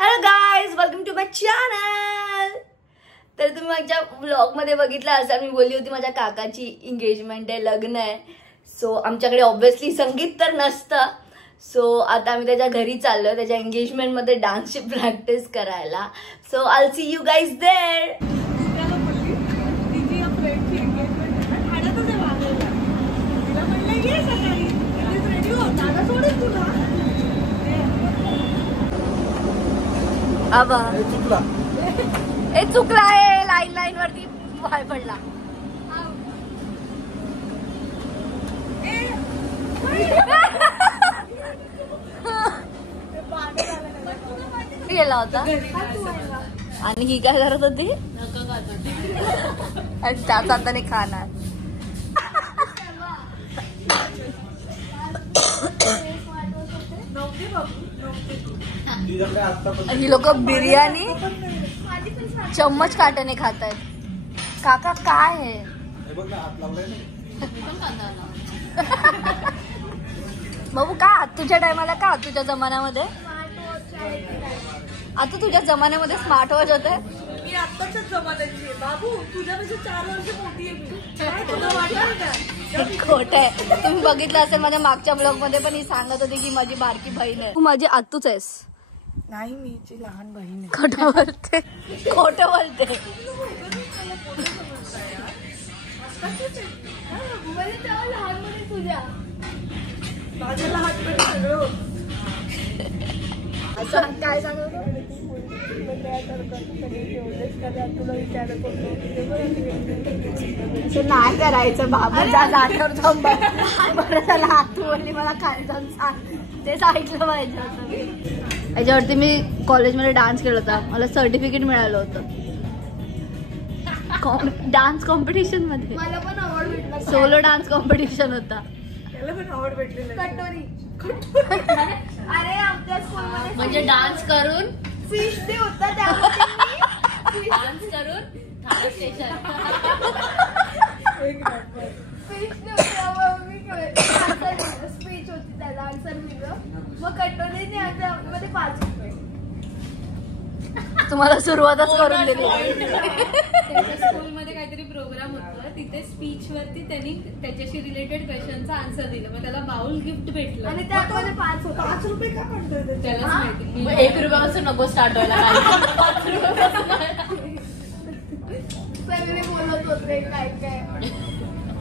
Hello guys, welcome to my channel. तर तुम्ही माझ्या व्लॉगमध्ये बघितलं असाल, मी बोलली होती माझ्या काकाची एंगेजमेंट आहे, लग्न आहे. सो आमच्याकडे ऑब्व्हियसली संगीत तर नसतं. सो आता आम्ही त्याच्या घरी चाललोय, त्याच्या एंगेजमेंटमध्ये डान्सची प्रॅक्टिस करायला. So I see you guys there. आबा ए चुकला आहे, लाईन वरती पाय पडला. गेला होता आणि ही काय करत होती, त्याच हाताने खाणार. ही लोक बिर्याणी चम्मच काट्याने खात आहेत. काका काय आहे, बाबू का तुझ्या टायमाला, का तुझ्या जमान्यामध्ये, आता तुझ्या जमान्यामध्ये स्मार्ट वॉच होते. मी आत्ताच्या जमान्याची बाबू, तुझ्यापेक्षा 4 वर्ष मोठी आहे. खोट आहे. तुम्ही बघितलं असेल माझ्या मागच्या ब्लॉग मध्ये पण ही सांगत होती की माझी बारकी बहीण आहे. तू माझी आतूच आहेस. नाही, मी लहान बहीण आहे. खोटं बोलते, खोटं बोलते. माझ्या लहानपणी सगळं असं काय सांगत नाही करायचं बाबाच्या जागेवर जाऊन बरं झालं हात बोलली मला काय जाऊन सांग, तेच ऐकलं पाहिजे. याच्यावरती मी कॉलेजमध्ये डान्स केला होता, मला सर्टिफिकेट मिळालं होतं डान्स कॉम्पिटिशन मध्ये. मला पण अवॉर्ड भेटला. सोलो डान्स कॉम्पिटिशन होता. त्याला पण अवॉर्ड भेटलेलं. कटोरी. अरे आमच्या स्कूलमध्ये म्हणजे डान्स करून फिश डे होता, त्यामध्ये डान्स करून ठाणे स्टेशन फिश डे होता. मी स्पीच होती, त्याला आन्सर दिलं. मग कटोरीने आमच्यामध्ये 5 रुपये. तुम्हाला सुरुवातच करून दिली. स्कूलमध्ये काहीतरी प्रोग्राम होता, तिथे स्पीच वरती त्यांनी त्याच्याशी रिलेटेड क्वेश्चनचा आन्सर दिलं, मग त्याला बाउल गिफ्ट भेटलं. आणि त्यामध्ये 5 रुपये का म्हणतोय त्यालाच माहिती. 1 रुपयापासून नको स्टार्ट व्हायला. सगळे बोलत होते काय काय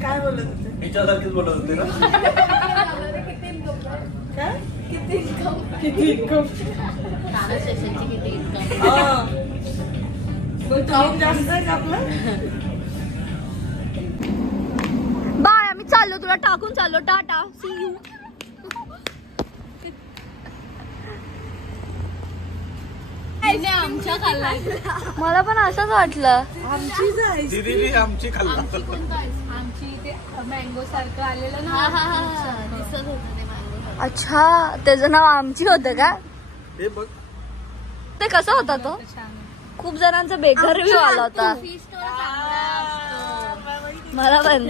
काय बोलत होते, हिच्यासारखीच बोलत होते ना. किती इन्कम काय किती इन्कम किती इन्कम, ठाणे स्टेशनची किती इन्कम. जास्त आहे का आपलं. बाय, आम्ही चाललो, तुला टाकून चाललो. Tata, see you. आमच्या खाल्लाय. मला पण असंच वाटलं. आमची जायची दीदीने आमची खाल्ला. आमची ते मँगो सारखं आलेलं ना, दिसत होतं ते मँगो. अच्छा, त्याचं नाव आमची होतं का. हे बघ, ते कसं होता तो, खूप जणांचा बेकार रिव्ह्यू आला होता. मला पण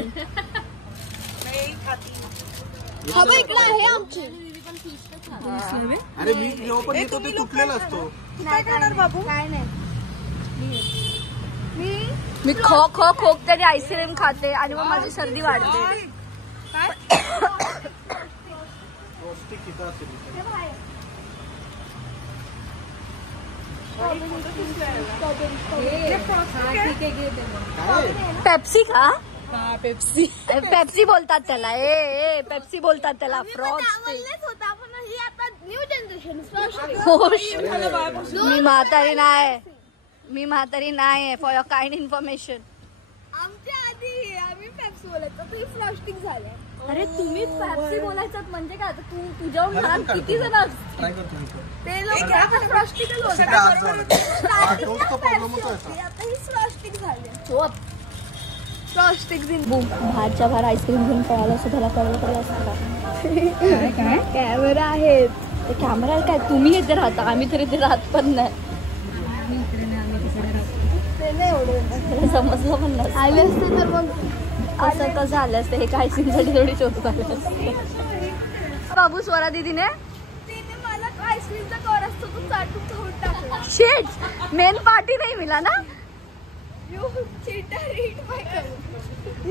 इकडे आहे आमची. अरे मी जेव्हा पण येतो ते तुटलेला असतो. काय करणार बाबू. काय नाही, मी खोकते आणि आईस्क्रीम खाते आणि मग माझी सर्दी वाढते. पौष्टिक इथं असेल. पेप्सी का, पेप्सी पेप्सी बोलतात त्याला. ए पेप्सी बोलतात त्याला. फ्रॉड होता, पण ही आता न्यू जनरेशन. मी म्हातारी नाही, मी म्हातारी नाही. For your kind information. आमच्या आधी आम्ही पेप्सी बोलायचो, तर ही फ्रॉस्टिंग झालंय. अरे तुम्ही पेप्सी बोलायचं म्हणजे काय, तू तुझ्यावर लहान किती जण असतात. ट्राय करतो मी. ते लोक फ्रॉस्टिंगच बोलतात. आता ही फ्रॉस्टिंग झाली. फ्रॉस्टिंग बाहेरच्या बाहेर आईस्क्रीम घेऊन पळाला असं त्याला कळलं तरी असतं काय. कॅमेरा आहेत, ते कॅमेरा काय तुम्ही इथे राहता, आम्ही तरी इथे राहत पण नाही. ते नाही एवढं समजलं पण नाही. आले असते तर मग असं कसं झालं असतं, हे काय सिंगसाठी थोडी शोधून आलं असते. बाबू स्वरा दीदीने मला आईस्क्रीमचा कवर असतो तो चाटून खाऊन टाकला. शेट मेन पार्टी नहीं मिला ना. You cheater, eat my cover.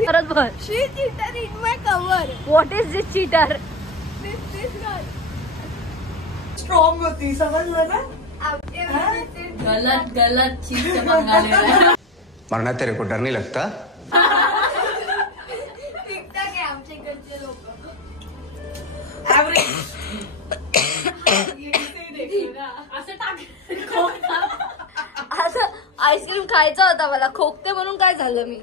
परत बोल. She cheater, eat my cover. What is this cheater. This girl. Strong होती, समजलं ना. गलत गलत चीज से मंगा ले रहा है. मरना तेरे को डर नहीं लगता. ठीक-ठाक आहे आमच्या इकडचे लोक. असं आईस्क्रीम खायचा होता मला, खोकते म्हणून काय झालं मी.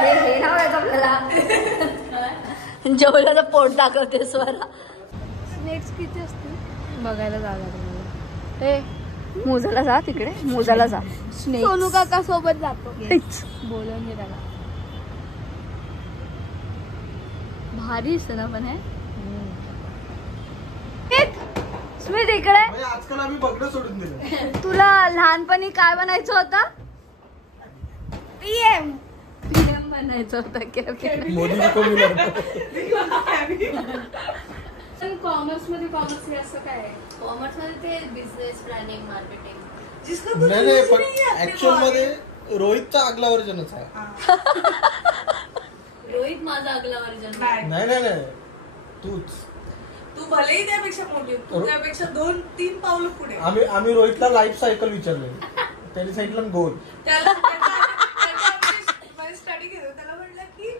हे नाव आहे आपल्याला. जेवल्याचं पोट दाखवते स्वरा. स्नेक्स किती असतील? बघायला जागा. हे मोजाला जा, तिकडे मोजाला जा. सोनू काका सोबत जातो. बोलून घे त्याला. भारी ना पण आहे. स्मित इकडे. आजकाल आम्ही बघणं सोडून दिलं. तुला लहानपणी काय बनायचं होतं. PM बनायचं होतं. मोदी को मिळालं. कॉमर्स मध्ये कॉमर्स हे असं काय आहे? कॉमर्स मध्ये ते बिझनेस प्लॅनिंग मार्केटिंग. नाही पण ऍक्च्युअल मध्ये रोहितचा आगला वर्जनच आहे. रोहित माझा अगला वर्जन. नाही तूच. तू भलेही त्यापेक्षा मोठी, तू त्यापेक्षा 2-3 पावलं पुढे. आम्ही रोहितला लाईफ सायकल विचारले, त्याने सांगितलं गोल. त्याला स्टडी केलं, त्याला म्हटलं की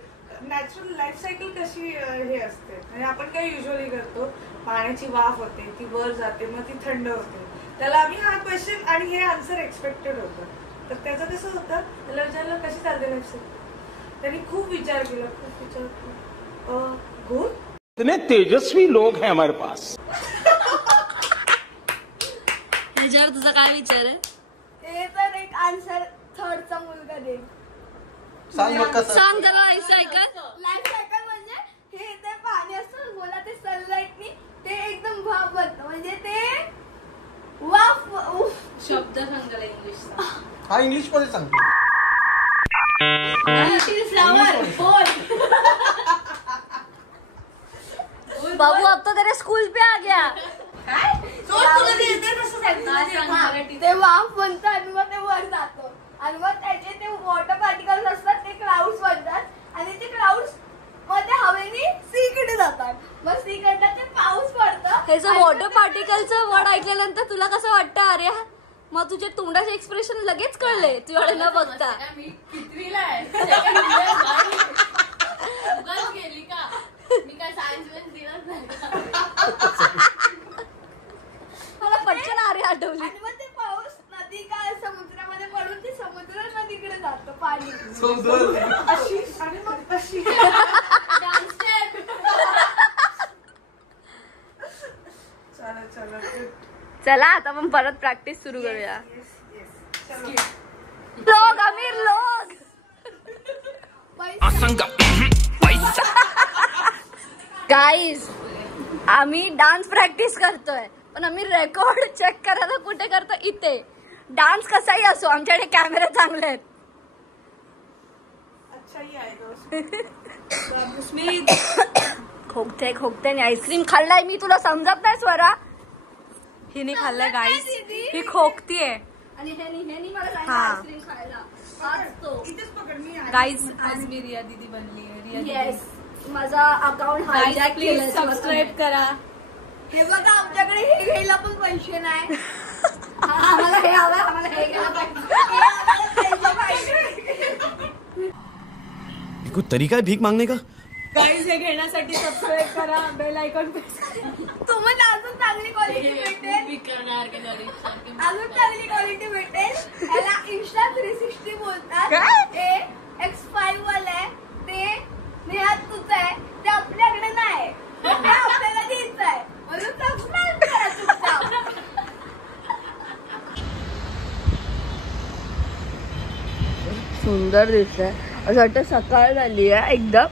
नॅचरल लाईफ सायकल कशी हे असते. म्हणजे आपण काय युजली करतो, पाण्याची वाफ होते, ती वर जाते, मग ती थंड होते. त्याला आम्ही हा क्वेश्चन आणि हे आन्सर एक्सपेक्टेड होतं. तर त्याचं कसं होतं, त्याला विचारलं कशी चालते लाईफ सायकल. त्यांनी खूप विचार केला, गोल. इतने तेजस्वी लोग हैं हमारे पास. ह्याच्यावर तुझा काय विचार आहे. ते तर एक आन्सर थर्डचा मुलगा देईल. सांग मग कसं. सांग जरा लाईफ सायकल. लाईफ सायकल म्हणजे हे ते पाणी असतं बोला, ते सनलाईटनी ते एकदम वाफ बनतं. म्हणजे ते वाफ शब्द सांगायला इंग्लिशचा. हा इंग्लिश मध्ये सांगतो. बाबू अब तो तेरे स्कूल पे आ गया. ते वाफ बनतं आणि मग ते वर जातो आणि मग त्याचे ते वॉटर पार्टिकल्स असतात, ते क्लाउड्स बनतात आणि ते क्लाउड्स मध्ये हवेने सीकडे जातात. मग सीकडनं ते पाऊस पडतं. हे जर वॉटर पार्टिकलचं वर्ड ऐकल्यानंतर तुला कसं वाटतं आर्या. मग तुझ्या तोंडाचे एक्सप्रेशन लगेच कळले तुझ्याकडे न बघता. मी कितवीला आहे? गेली का मी काय सायन्स मध्ये दिलंच नाही. मला पटकन आर्या आठवली. आणि मग ते पाऊस नदी का समुद्रामध्ये पडून ते समुद्र नदीकडे जातं पाणी. अशी आणि मग अशी. चला आता आपण परत प्रॅक्टिस सुरू करूया. लोग अमीर लोग. गाईज आम्ही डान्स प्रॅक्टिस करतोय, पण आम्ही रेकॉर्ड चेक करायला कुठे करतो. इथे डान्स कसाही असो आमच्याकडे कॅमेरे चांगले आहेत. खोकते खोकते आणि आईस्क्रीम खाल्लाय मी. तुला समजत नाही स्वरा. हिने खाल्लाय गाईस. ही खोकतीये आणि ह्यानी मला सांगितलं आईस्क्रीम खायला. गाईज आज मी रिया दीदी बनली आहे. येस माझा अकाउंट हायजॅक केलं. सबस्क्राईब करा. हे बघा आमच्याकडे हे घ्यायला पण पैसे नाही. आम्हाला हे हवं, आम्हाला हे घ्यायला पाहिजे. कोई तरीका है भीख मांगने का. गाईज हे घेण्यासाठी सबस्क्राईब करा, बेल आयकॉन तुम्हाला अजून चांगली क्वालिटी भेटेल. अजून चांगली क्वालिटी भेटेल. याला इंस्टा 360 बोलतात. ते X5 वाला आहे, ते नेहात तुझं आहे, ते आपल्याकडे नाही. ते आपल्याला घ्यायचं आहे म्हणून सबस्क्राईब करा चुपचाप. सुंदर दिसतंय. असं वाटतं सकाळ झाली आहे एकदम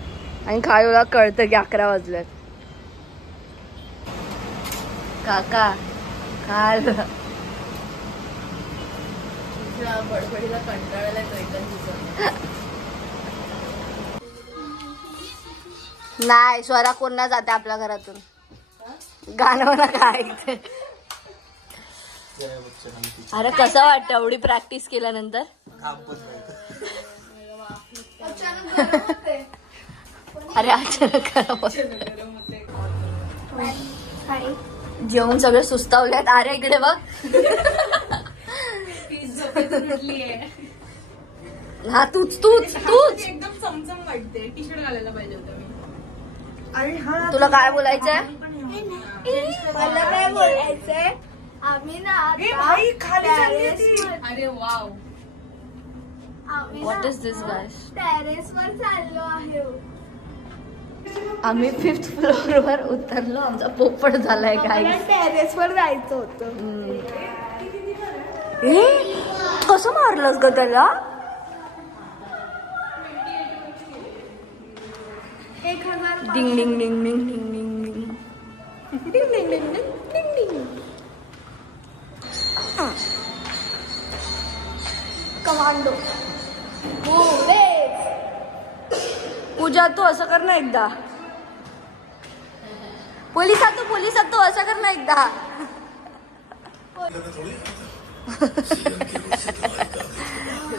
आणि खायला कळतं की 11 वाजल्यात. काका काय बडबडीला कंटाळायला नाही स्वरा कोण नाही जाते आपल्या घरातून. गाणं म्हणा काय ऐकते. अरे कसं वाटतं एवढी प्रॅक्टिस केल्यानंतर. अरे अचानक जेवण सगळे सुस्तावल्यात. अरे इकडे बघ. हा तूच एकदम चमचम वाटते. टी शर्ट घालायला पाहिजे होतं मी. आणि हा तुला काय बोलायचंय. मला काय बोलायचंय आम्ही ना भाई खाली चालली ती. अरे wow. What is this guys. Terrace वर चाललो आहे. आम्ही 5th फ्लोअरवर उतरलो. आमचा पोपट झालाय काय. टेरेस वर जायचं होतं. कसं मारलंस ग त्याला. 1000 डिंग डिंग डिंग डिंग डिंग डिंग डिंग डिंग डिंग डिंग डिंग डिंग. कमांडो. पूजा तू असं कर ना एकदा. पोलिसात तू असं कर ना एकदा.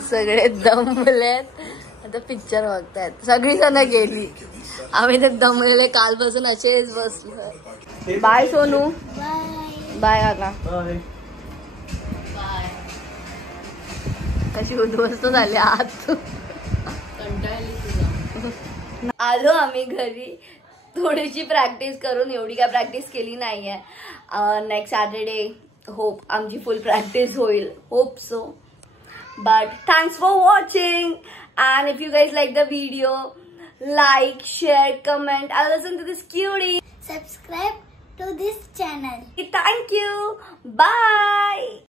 सगळे दमलेत आता पिक्चर बघतायत. सगळी जण गेली. आम्ही तर दमलेले कालपासून असेच बसलो. बाय सोनू. बाय काका. कशी उद्ध्वस्त झाली आत. आलो आम्ही घरी. थोडीशी प्रॅक्टिस करून. एवढी काय प्रॅक्टिस केली नाहीये. नेक्स्ट सॅटरडे होप आमची फुल प्रॅक्टिस होईल. Hope so. But thanks for watching, and if you guys like the video, like, share, comment, and listen to this cutie. Subscribe to this channel. Thank you. Bye.